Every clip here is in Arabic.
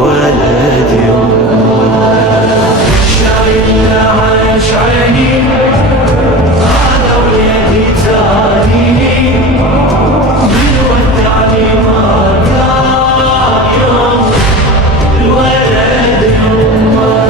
الولد يمه شايلنا عاش عيني هذا ويدي تاني من ودعني ما قال يوم الولد يمه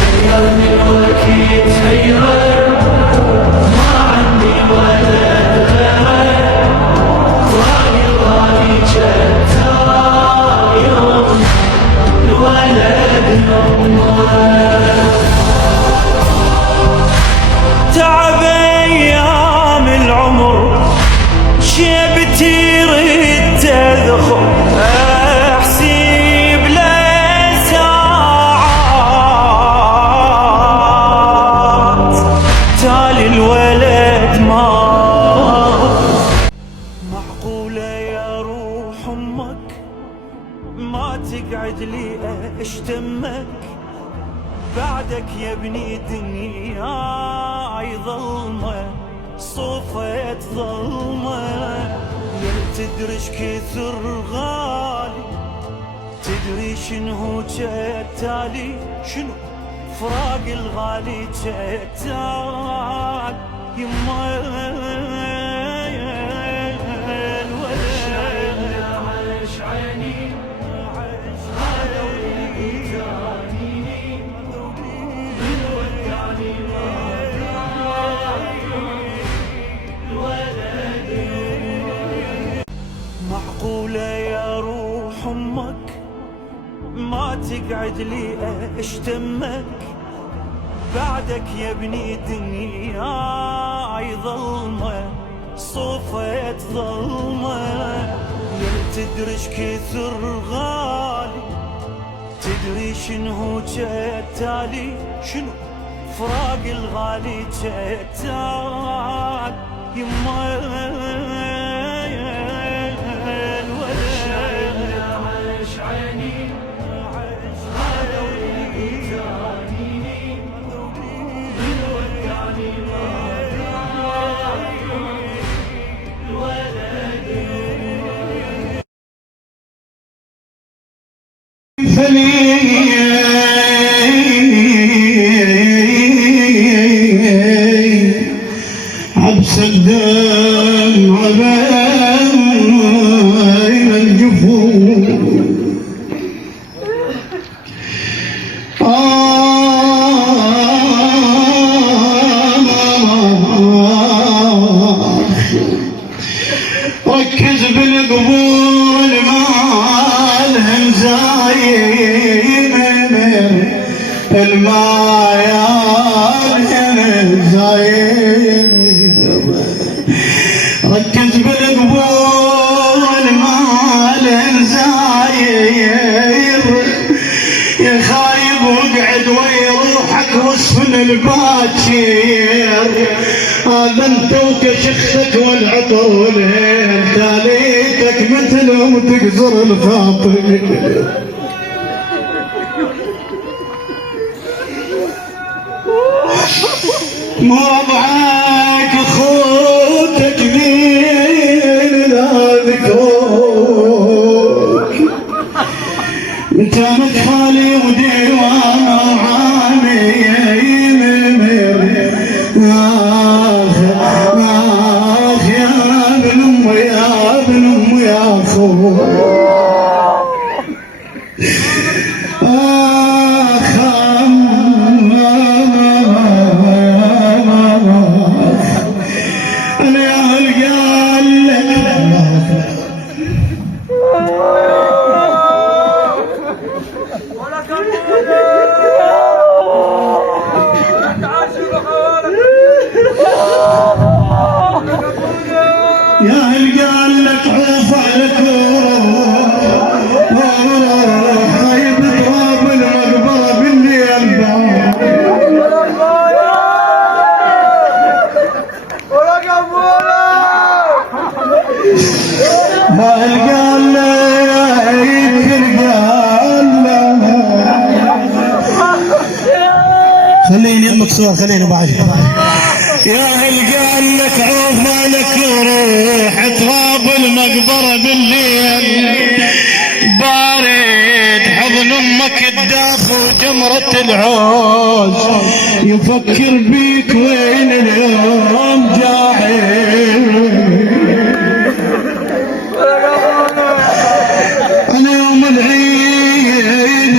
حيرني الوكيل حيرة ما عندي ولد غيره واقي الغالي جتا يوم الولد يمه تعب ايام العمر شيبتي ريد تذخر احسب له ساعات تالي الولد ما معقولة يا روح امك ما تقعد لي اشتمك بعدك يا ابني دنياي ظلمة صوفت ظلمة يل تدريش كثر غالي تدري شنو جتالي شنو فراق الغالي جتال يما عاش عيني هذا ولدي جانيني من ودعني ما الولد معقولة يا روح امك ما تقعد لي اشتمك بعدك يا ابني دنياي ظلمة صوفت ظلمة يل تدريش كثر غالي تدري شنو جتالي شنو فراق الغالي جتال يما الولد عاش عيني هذا ولدي جانيني من ودعني ما الولد عبس الدم وبين الجفون ركز بالقبول مالهم زايم المايان زايم ركز بالقبول مالهم زاير يا خايب واقعد ويروحك وصف الباكر هذا انت وكشختك والعطر والهيل تاليتك مثلهم تقصر الخاطر مو ربعك اخوتك مين لا ذكروك انت مدخلي وديوان وعامي اخ يا ابن امي يا ابن امي يا اخوك يا هل قال لك عوف عليك خايب تراب المقبره بالليل هل قال لك خليني مكسور خليني بعد يا هل قال لك عوف مالك روح تراب المقبره بالليل بارد جمرة العوز يفكر بيك وين اليوم جاعل. أنا يوم العيد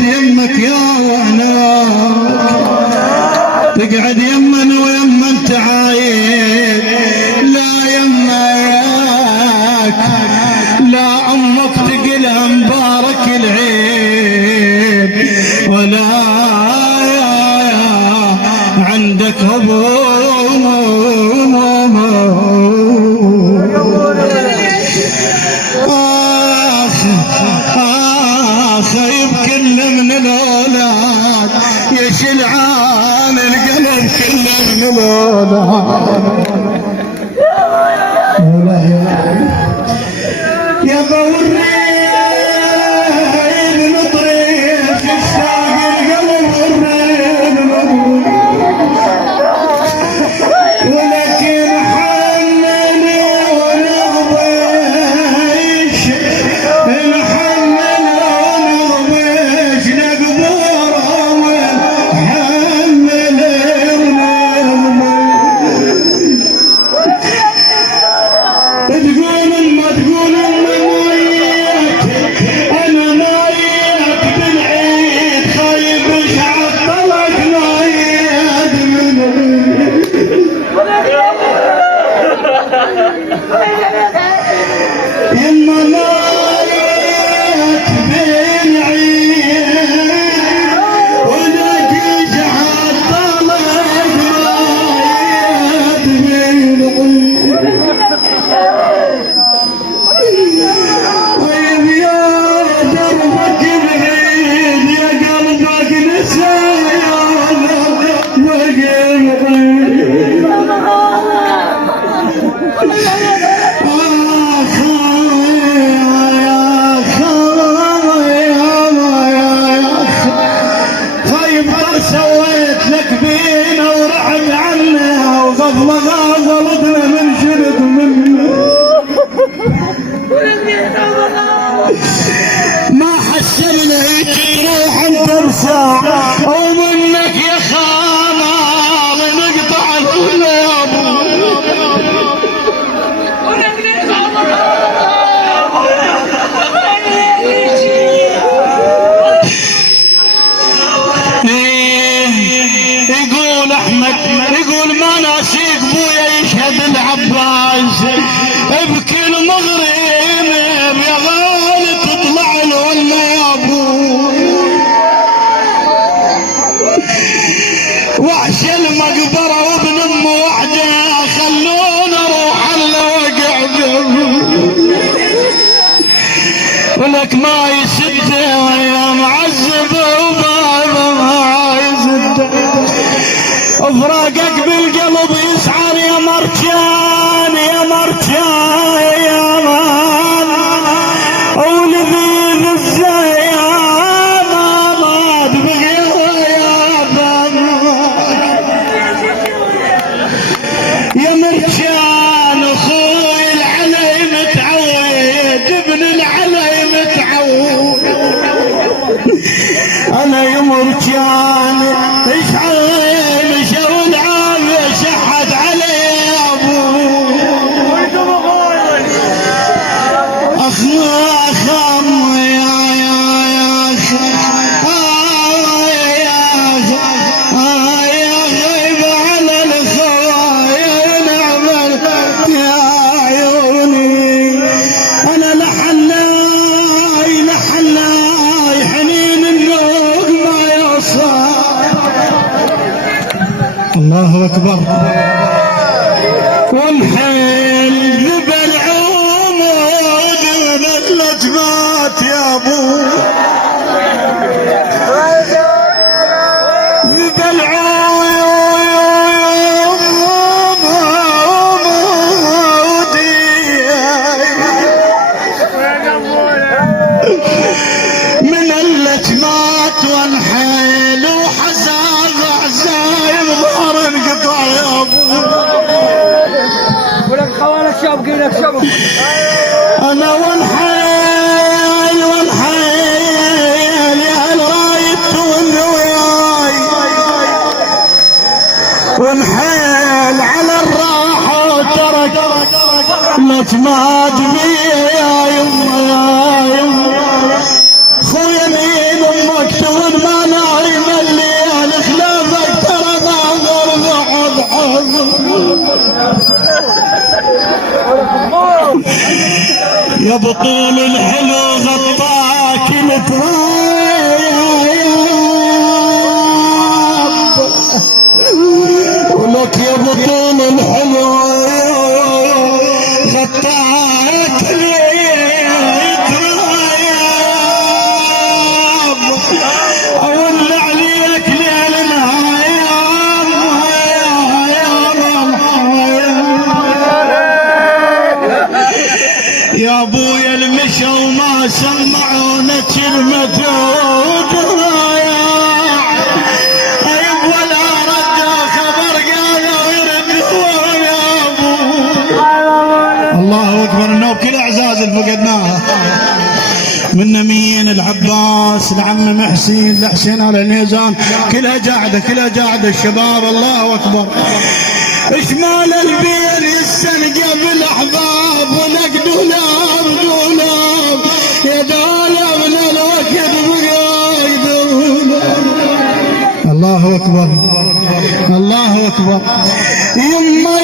يمك يا وهناك تقعد يمن ويمن تعايد، لا يمك لا أمك تقلها مبارك العيد، ولا عندك أبو خايب كل من الأولاد يشيل عن القلب كل من الأولاد. يا بوريد نطريق اشتاق القلب والريد ولكن حنني ونغبش الحنن ونغبش نقبره ونحمل تقول ما تقول ميت انا ميت بالعيد خايب ايش عطلك ميت من يما ميت بالعيد ولك ايش عطلك ميت من طيب يا دربك بعيد يا قلبك نسى يا طيب سويت لك بينا ورحت عنها وغفلة غلطنا من شرد منه ما حسبنا هيك تروح ترسى ومنك يا خال نقطع القلوب. يقول احمد يقول ما ناسيك بويا يشهد العباس بكل مغرب يا غالي تطلع له النابو وحش المقبره وابن ام وحده خلونا روح الله وقع ولك ما يسد يا معذب وبابا ما يسد افراقك بالقلب يسعر يا مرجان يا مرجان يا مان ولذيذ الزيان ما تبغي يا بابا يا مرجان اخوي العلي متعود ابن العلي متعود انا يا مرجان ايش عايش والعافيه شحت علي يا ابو اخم يا غيب على الخوايا نعمل يا عيوني انا لحلاي حنين النوق ما يوصل. الله اكبر والحيل ذبل عمود ونزلت مات يا ابو ذبل من اللجمات والحيل وحزان عزايم ظهر انقطع يا ابو ولك خوالك شابقين لك شبك انا والحيل يا الرايد ما تبيه يا يما يا يما خويا مين امك تون ما ناري مليان خلافك ترى ما غرض يا بطول الحلو غطاك التراب ولك يا بطول الحلو غطاك التراب اولع عليك ليل نهار يا ابويا المشى وما سمعونا كلمة ودرايا ايوب ولا ردوا خبر قالوا يردوا يا ابو الله اكبر النوب كل اعزاز اللي فقدناها منا مين العباس العم محسين الحسين على النيزان كلها قاعدة الشباب الله اكبر شمال البير يستنقى بالاحباب ولك دولاب يا دولاب من الوقت بقايد الله اكبر يما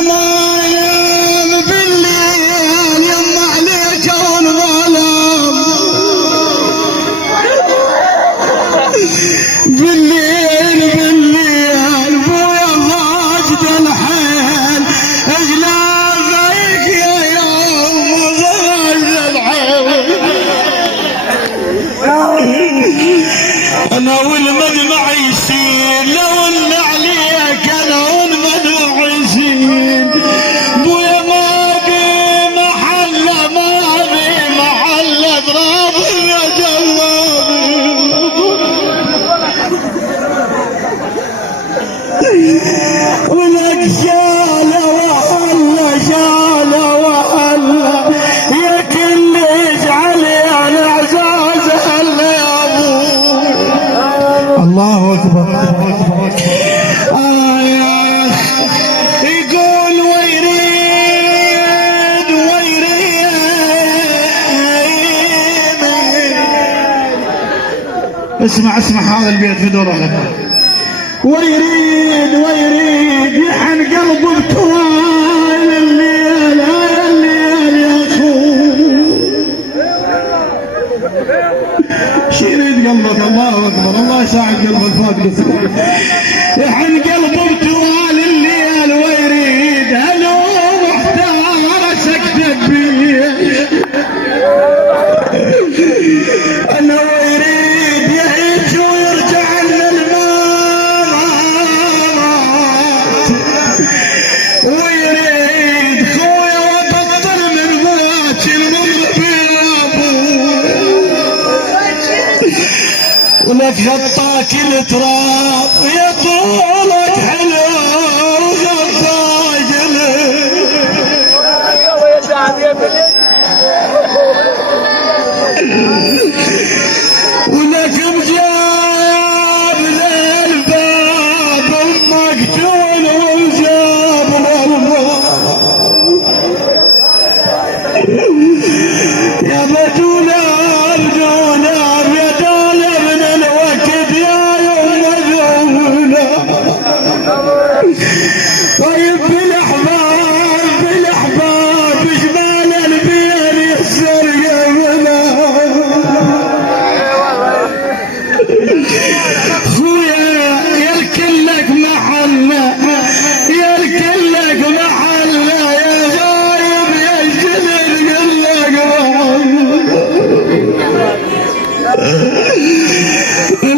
ما ينام بالليل يما عليك والظلام بالليل بويا ضاجد الحيل اجلافك يا يوم ضاجد الحيل انا والمدمع يسيل لو ان عليك انا والمدمع يسيل بويا ما بي محل اضراب يا جوابي ولك شالة وحلة يا كل اجعل يا العزاز هلا يا ابو الله اكبر يقول ويريد اسمع هذا البيت في دورة ويريد يحن قلبه بتوال الليل يا اخوي شي يريد قلبك الله اكبر الله يساعد قلبك فوق يحن قلبه بتوال الليل ويريد هلو محتار سكتك بيه انا ويريد يعيش ويرجع لنا ويريد خويا وبطل من موت المغرب يا ابو ولك غطاك التراب يا طولك حلو غطاك ولك مجاب للباب مقتول ومجاب يا بدولاب يا دولة من الوقت يا يوم طيب بالاحباب جمال البير يخسر قبله خويا يركن لك محله يا غايب يجلد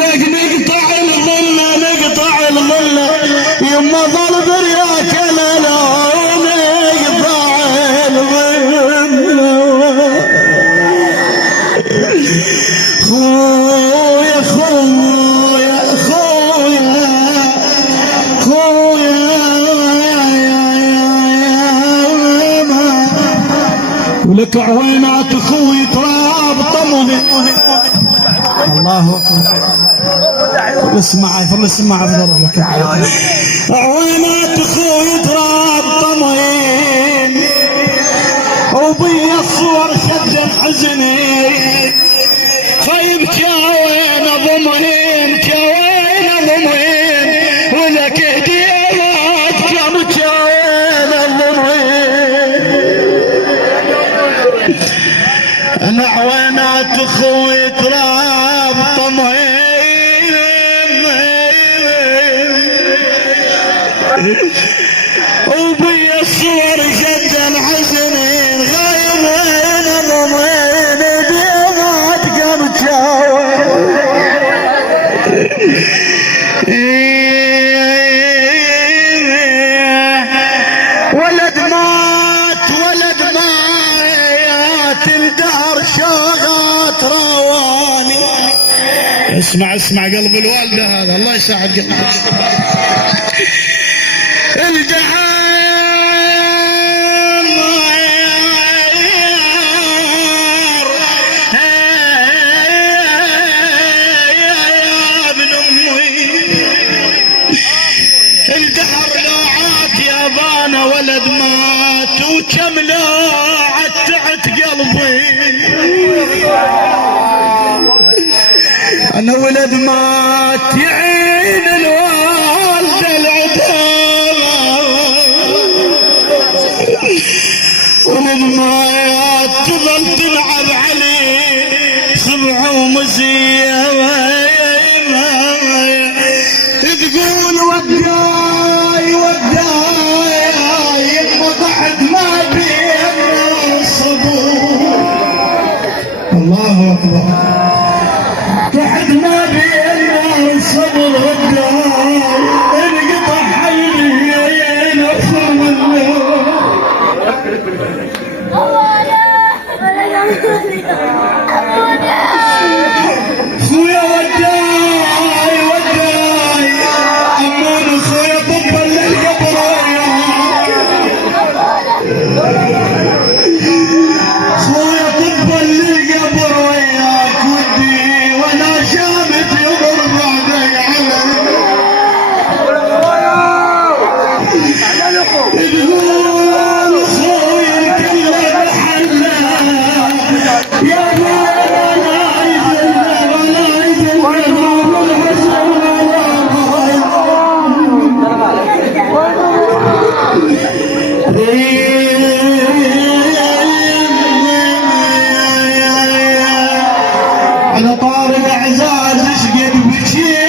لك نقطع الظله يما ظل برياك لا نقطع الظله ولك عوينات اخوي تراب طمه الله اكبر اسمع بضرب لك عوينات اخوي تراب طمين حزني طيب كاوين ضمين كاوين ضمين ولك هديات كم كاوين ضمين انا عوينات اخوي تراب طمين وبي الصور جد الحزنين غايبين ضمين ديمات كم ولد مات ولد مات الدهر شاغات رواني اسمع اسمع قلب الوالدة هذا الله يساعد قلبك الدهر الدهر لاعات يابانا ولد مات وكم لاعت تحت قلبي انا ولد مات يعين الوالدة العتاب ولد مات تظل تلعب عليه سبع ومزيه تقول وداي وداي وضعت ما بين الصبور الله اكبر تحت ما بين الصبر وداي انقطع حيلي نفر منه خويا وداي وداي أمان خويا طب للقبر خويا طب للقبر وياك ودي وانا شامت يضر بعدك تقول خويا الكل محلى يا على طار الاعزاز ايش قد بكيت